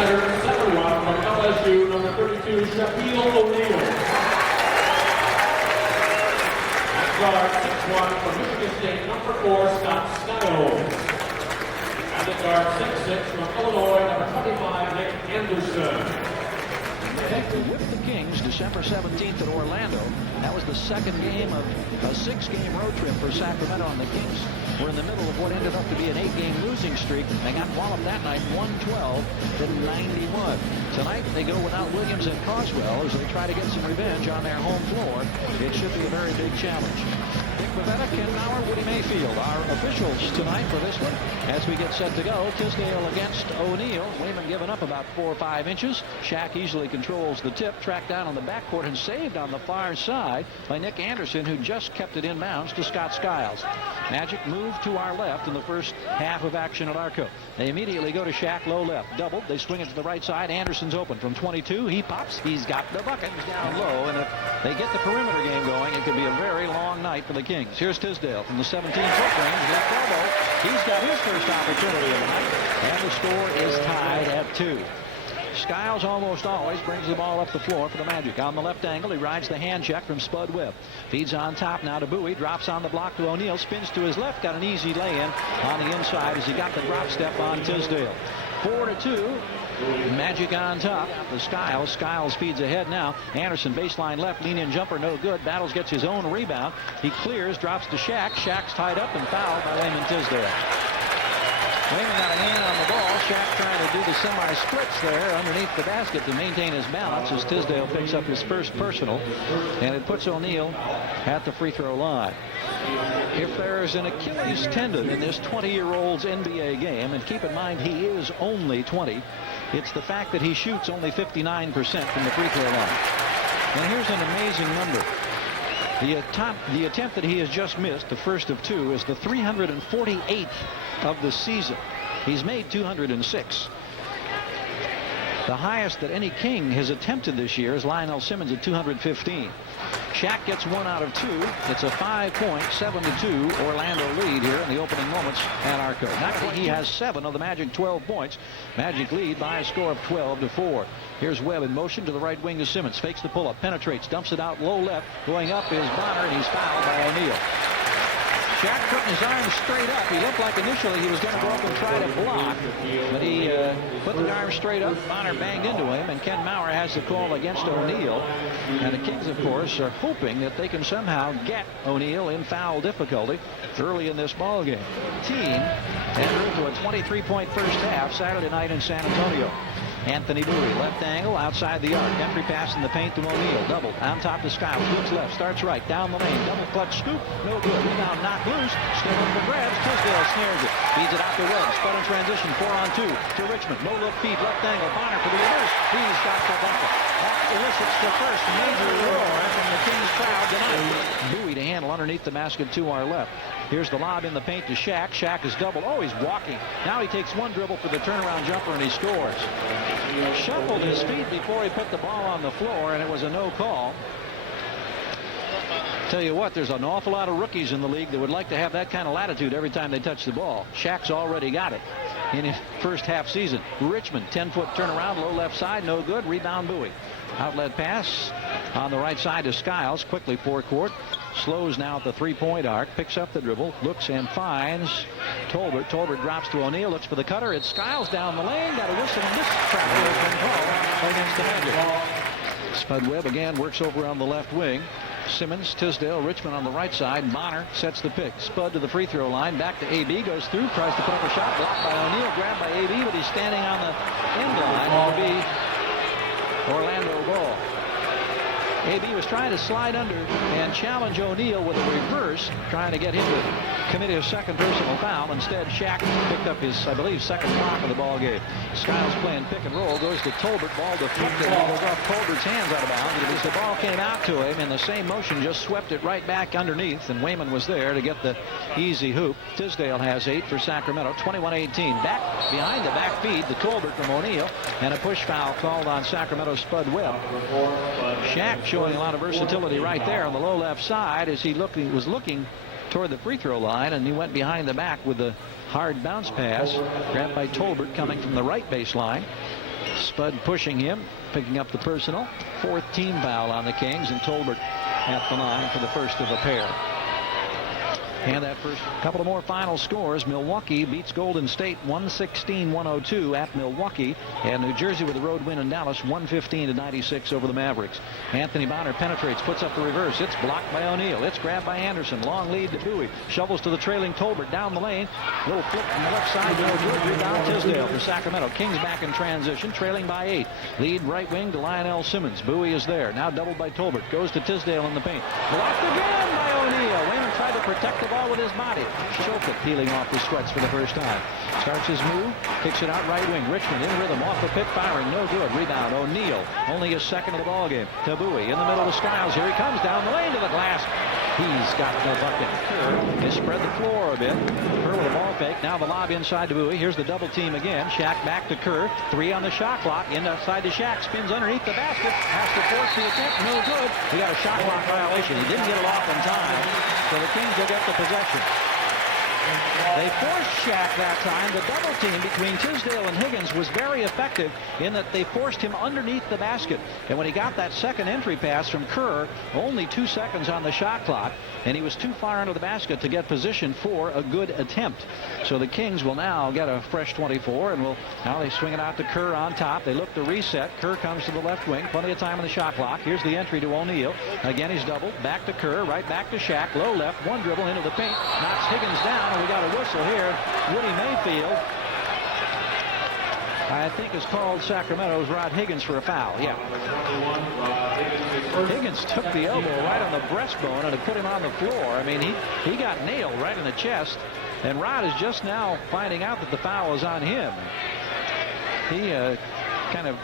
center, 7-1 from LSU, number 32, Shaquille O'Neal. At guard, 6-1 from Michigan State, number 4, Scott Skiles. And at guard, 6-6 from Illinois, number 25, Nick Anderson. They whipped the Kings December 17th at Orlando. That was the second game of a 6-game road trip for Sacramento, and the Kings were in the middle of what ended up to be an 8-game losing streak. They got walloped that night 112 to 91. Tonight they go without Williams and Carswell as they try to get some revenge on their home floor. It should be a very big challenge. Dick Bavetta, Ken Maurer, Woody Mayfield, our officials tonight for this one. As we get set to go, Tisdale against O'Neal. Wayman giving up about 4 or 5 inches. Shaq easily controls the tip, tracked down on the backcourt and saved on the far side by Nick Anderson, who just kept it in bounds to Scott Skiles. Magic moved to our left in the first half of action at Arco. They immediately go to Shaq, low left. Doubled. They swing it to the right side. Anderson's open from 22. He pops. He's got the bucket. He's down low. And if they get the perimeter game going, it could be a very long night for the Kings. Here's Tisdale from the 17-foot range. Left elbow. He's got his first opportunity of the night. And the score is tied at 2. Skiles almost always brings the ball up the floor for the Magic. On the left angle, he rides the hand check from Spud Webb. Feeds on top now to Bowie. Drops on the block to O'Neal. Spins to his left. Got an easy lay-in on the inside as he got the drop step on Tisdale. 4-2. Magic on top. The Skiles. Skiles feeds ahead now. Anderson baseline left. Lean-in jumper. No good. Battles gets his own rebound. He clears. Drops to Shaq. Shaq's tied up and fouled by Wayman Tisdale. Wayman got a hand on the ball. Shaq trying to do the semi-splits there underneath the basket to maintain his balance as Tisdale picks up his first personal. And it puts O'Neal at the free throw line. If there's an Achilles tendon in this 20-year-old's NBA game, and keep in mind he is only 20, it's the fact that he shoots only 59% from the free throw line. And here's an amazing number. The attempt that he has just missed, the first of 2, is the 348th of the season. He's made 206. The highest that any King has attempted this year is Lionel Simmons at 215. Shaq gets 1 out of 2. It's a 5-point, 7-2 Orlando lead here in the opening moments at Arco. Now he has 7 of the Magic 12 points. Magic lead by a score of 12-4. Here's Webb in motion to the right wing to Simmons. Fakes the pull-up, penetrates, dumps it out low left. Going up is Bonner, and he's fouled by O'Neal. Shaq putting his arms straight up. He looked like initially he was going to go up and try to block, but he put the arms straight up. Bonner banged into him, and Ken Maurer has the call against O'Neal. And the Kings, of course, are hoping that they can somehow get O'Neal in foul difficulty early in this ball game. The team entered into a 23-point first half Saturday night in San Antonio. Anthony Bowie, left angle, outside the arc. Entry pass in the paint to O'Neal. Double, on top to Skiles. Looks left, starts right, down the lane. Double clutch scoop, no good. Rebound knocked loose. Still up for grabs. Tisdale snares it. Feeds it out to Webb. Spud in transition, 4-on-2 to Richmond. No look feed, left angle. Bonner for the reverse. He's got the bucket. That elicits the first major roar from the Kings crowd tonight. Bowie to handle underneath the basket to our left. Here's the lob in the paint to Shaq. Shaq is doubled. Oh, he's walking. Now he takes 1 dribble for the turnaround jumper, and he scores. He shuffled his feet before he put the ball on the floor, and it was a no call. Tell you what, there's an awful lot of rookies in the league that would like to have that kind of latitude every time they touch the ball. Shaq's already got it in his first half season. Richmond, 10-foot turnaround, low left side, no good. Rebound Bowie. Outlet pass on the right side to Skiles. Quickly forecourt. Slows now at the 3-point arc. Picks up the dribble. Looks and finds Tolbert. Tolbert drops to O'Neal. Looks for the cutter. It's Skiles down the lane. Got a whistle, and this travel has been called against the Magic. Spud Webb again works over on the left wing. Simmons, Tisdale, Richmond on the right side. Bonner sets the pick. Spud to the free throw line. Back to AB. Goes through. Tries to put up a shot. Blocked by O'Neal. Grabbed by AB, but he's standing on the end line. It'll be Orlando ball. AB was trying to slide under and challenge O'Neal with a reverse, trying to get him to commit his second personal foul. Instead, Shaq picked up his, I believe, second block of the ball game. Skiles playing pick and roll, goes to Tolbert. Ball deflected, goes off Tolbert's hands out of bounds. As the ball came out to him in the same motion, just swept it right back underneath, and Wayman was there to get the easy hoop. Tisdale has 8 for Sacramento, 21-18. Back behind the back feed to Tolbert from O'Neal, and a push foul called on Sacramento Spud Webb. Shaq showing a lot of versatility right there on the low left side as he was looking toward the free throw line, and he went behind the back with the hard bounce pass grabbed by Tolbert coming from the right baseline. Spud pushing him, picking up the personal. 4th team foul on the Kings, and Tolbert at the line for the first of a pair. And that first couple of more final scores. Milwaukee beats Golden State 116-102 at Milwaukee. And New Jersey with a road win in Dallas 115-96 over the Mavericks. Anthony Bonner penetrates, puts up the reverse. It's blocked by O'Neal. It's grabbed by Anderson. Long lead to Bowie. Shovels to the trailing Tolbert down the lane. Little flip from the left side. No good. Rebound Tisdale for Sacramento. Kings back in transition, trailing by 8. Lead right wing to Lionel Simmons. Bowie is there. Now doubled by Tolbert. Goes to Tisdale in the paint. Blocked again by O'Neal. Wayman tried to protect the ball with his body. Shulkit peeling off the sweats for the first time. Starts his move, kicks it out right wing. Richmond in rhythm, off the pick, firing, no good. Rebound, O'Neal, only his second of the ball game. To Bowie in the middle of Skiles. Here he comes down the lane to the glass. He's got no bucket. Kerr has spread the floor a bit. Kerr with a ball fake. Now the lob inside to Bowie. Here's the double team again. Shaq back to Kerr. 3 on the shot clock. Inside to Shaq. Spins underneath the basket. Has to force the attempt. No good. He got a shot clock violation. He didn't get it off in time. So the Kings will get the possession. They forced Shaq that time. The double team between Tisdale and Higgins was very effective in that they forced him underneath the basket. And when he got that second entry pass from Kerr, only 2 seconds on the shot clock, and he was too far into the basket to get positioned for a good attempt. So the Kings will now get a fresh 24, and now they swing it out to Kerr on top. They look to reset. Kerr comes to the left wing. Plenty of time on the shot clock. Here's the entry to O'Neal. Again, he's doubled. Back to Kerr. Right back to Shaq. Low left. One dribble into the paint. Knocks Higgins down, and we got a whistle here. Woody Mayfield, I think, has called Sacramento's Rod Higgins for a foul. Yeah. Higgins took the elbow right on the breastbone and it put him on the floor. I mean, he got nailed right in the chest, and Rod is just now finding out that the foul is on him. He kind of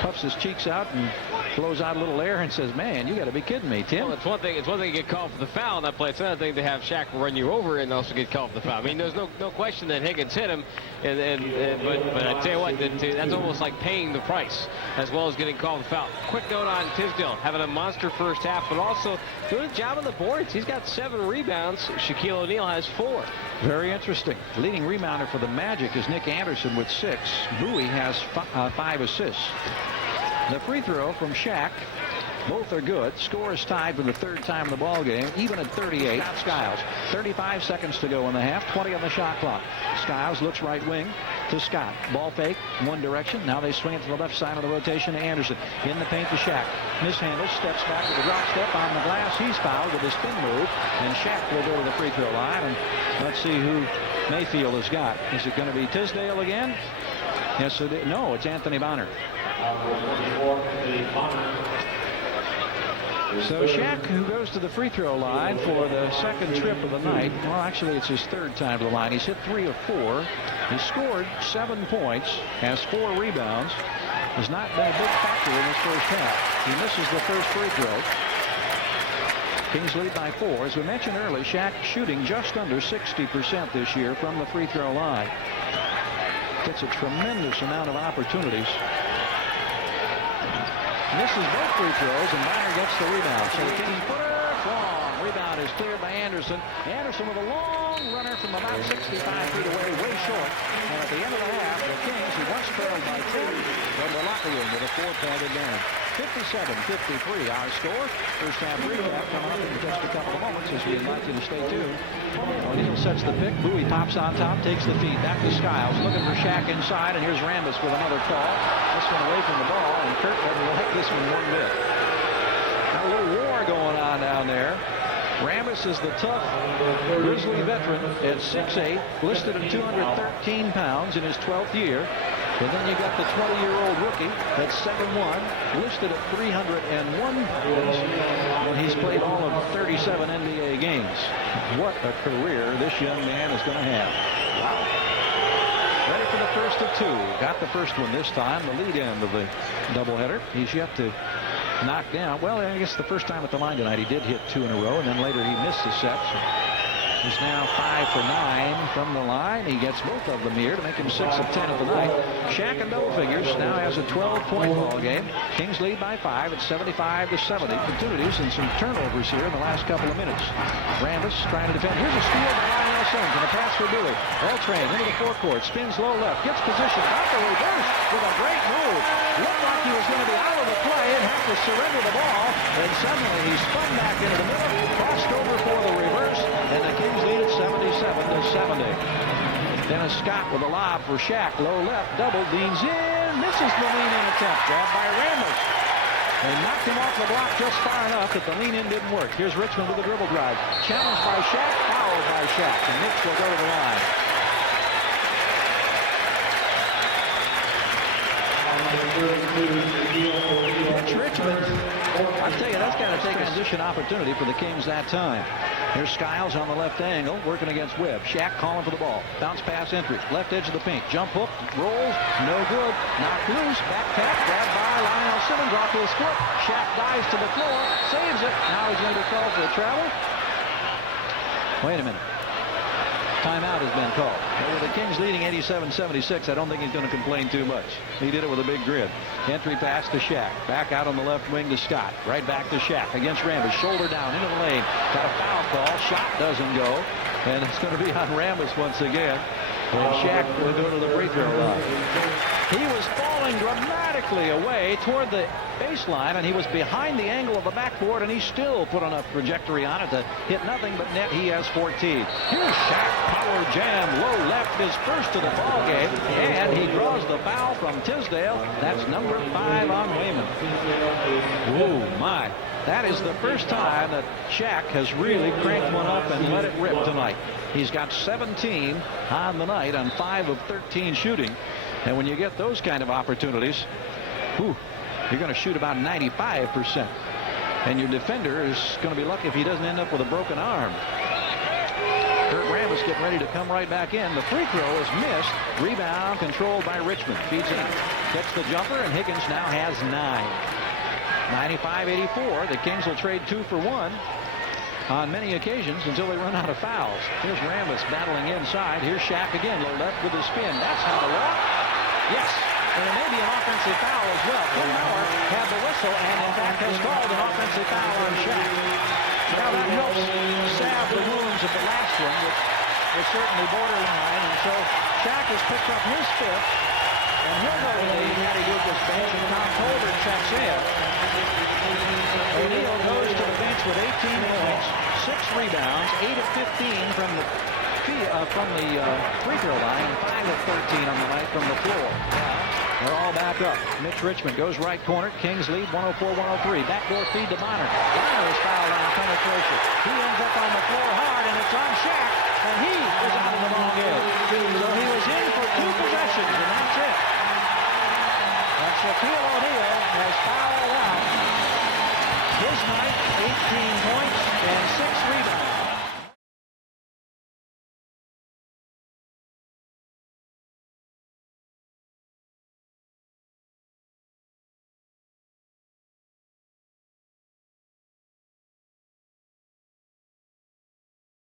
puffs his cheeks out and blows out a little air and says, "Man, you got to be kidding me, Tim." Well, it's one thing to get called for the foul in that play. It's another thing to have Shaq run you over and also get called for the foul. I mean, there's no question that Higgins hit him, but I tell you what, that's almost like paying the price as well as getting called for the foul. Quick note on Tisdale, having a monster first half, but also doing a job on the boards. He's got 7 rebounds. Shaquille O'Neal has 4. Very interesting. Leading rebounder for the Magic is Nick Anderson with 6. Bowie has 5 assists. The free throw from Shaq. Both are good. Score is tied for the 3rd time in the ball game, even at 38. Skiles. 35 seconds to go in the half. 20 on the shot clock. Skiles looks right wing to Scott. Ball fake, one direction. Now they swing it to the left side of the rotation to Anderson. In the paint to Shaq. Mishandles, steps back with a drop step on the glass. He's fouled with a spin move, and Shaq will go to the free throw line. And let's see who Mayfield has got. Is it going to be Tisdale again? Yes, it is. No, it's Anthony Bonner. So Shaq, who goes to the free throw line for the 2nd trip of the night. Well, actually, it's his 3rd time to the line. He's hit 3 of 4. He scored 7 points, has 4 rebounds. Has not been a big factor in this first half. He misses the first free throw. Kings lead by 4. As we mentioned earlier, Shaq shooting just under 60% this year from the free throw line. Gets a tremendous amount of opportunities. Misses both free throws, and Bonner gets the rebound. So the Kings put it long. Rebound is cleared by Anderson. Anderson with a long runner from about 65 feet away, way short. And at the end of the half, the Kings, who once trailed by 10, from the locker room with a 4-point advantage. 57-53 our score. First half recap coming up in just a couple of moments as we invite you to stay tuned. O'Neal sets the pick. Bowie pops on top, takes the feed. Back to Skiles, looking for Shaq inside, and here's Rambis with another call. This one away from the ball, and Kurt doesn't like this one one bit. Got a little war going on down there. Rambis is the tough Grizzly veteran at 6'8", listed at 213 pounds in his 12th year. And then you got the 20-year-old rookie that's 7'1", listed at 301 pounds, and he's played all of 37 NBA games. What a career this young man is going to have. Ready for the first of 2. Got the first one this time, the lead end of the doubleheader. He's yet to knock down. Well, I guess the first time at the line tonight he did hit 2 in a row, and then later he missed the set. So he's now 5 for 9 from the line. He gets both of them here to make him 6 of 10 of the night. Shaq in double figures now has a 12-point ball game. Kings lead by 5 at 75-70. Opportunities and some turnovers here in the last couple of minutes. Rambis trying to defend. Here's a steal by Lionel Simmons and a pass for Bowie. All train into the forecourt. Spins low left. Gets position. About the reverse with a great to surrender the ball, and suddenly he spun back into the middle, crossed over for the reverse, and the Kings lead at 77-70. Dennis Scott with a lob for Shaq. Low left, double, leans in, misses the lean-in attempt. Grabbed by Ramos. They knocked him off the block just far enough that the lean-in didn't work. Here's Richmond with a dribble drive. Challenged by Shaq, fouled by Shaq, and Knicks will go to the line. Mitch Richmond, I tell you, that's got to take a transition opportunity for the Kings that time. Here's Skiles on the left angle, working against Webb. Shaq calling for the ball. Bounce pass entry. Left edge of the paint. Jump hook. Rolls. No good. Knocked loose. Back tap. Grabbed by Lionel Simmons off his foot. Shaq dives to the floor. Saves it. Now he's going to be called for a travel. Wait a minute. Timeout has been called. But with the Kings leading 87-76, I don't think he's going to complain too much. He did it with a big grin. Entry pass to Shaq. Back out on the left wing to Scott. Right back to Shaq against Rambis. Shoulder down into the lane. Got a foul call. Shot doesn't go. And it's going to be on Rambis once again. And Shaq will go to the free throw line. He was falling dramatically away toward the baseline, and he was behind the angle of the backboard, and he still put enough trajectory on it to hit nothing but net. He has 14. Here's Shaq, power jam, low left, his first of the ball game, and he draws the foul from Tisdale. That's number 5 on Wayman. Whoa, my. That is the first time that Shaq has really cranked one up and let it rip tonight. He's got 17 on the night on 5 of 13 shooting. And when you get those kind of opportunities, whew, you're going to shoot about 95%. And your defender is going to be lucky if he doesn't end up with a broken arm. Kurt Rambis getting ready to come right back in. The free throw is missed. Rebound controlled by Richmond. Feeds in. Gets the jumper, and Higgins now has 9. 95-84. The Kings will trade 2 for 1 on many occasions until they run out of fouls. Here's Rambis battling inside. Here's Shaq again. Low left with the spin. That's how to walk. Yes. And it may be an offensive foul as well. Tim Mauer had the whistle and, in fact, has called an offensive foul on Shaq. Now, that helps salve the wounds of the last one, which was certainly borderline. And so Shaq has picked up his 5th. And he'll go to the Matty Lucas bench, and Tom Tolbert checks in. O'Neal goes to the bench with 18 points, 6 rebounds, 8 of 15 from the free throw line, 5 of 13 on the night from the floor. They're all back up. Mitch Richmond goes right corner. Kings lead 104-103. Backdoor feed to Bonner. Bonner is fouled on penetration. He ends up on the floor hard, and it's on Shaq, and he is out of the ball game. So he was in for 2 possessions, and that's it. And Shaquille O'Neal has fouled out. His night, 18 points.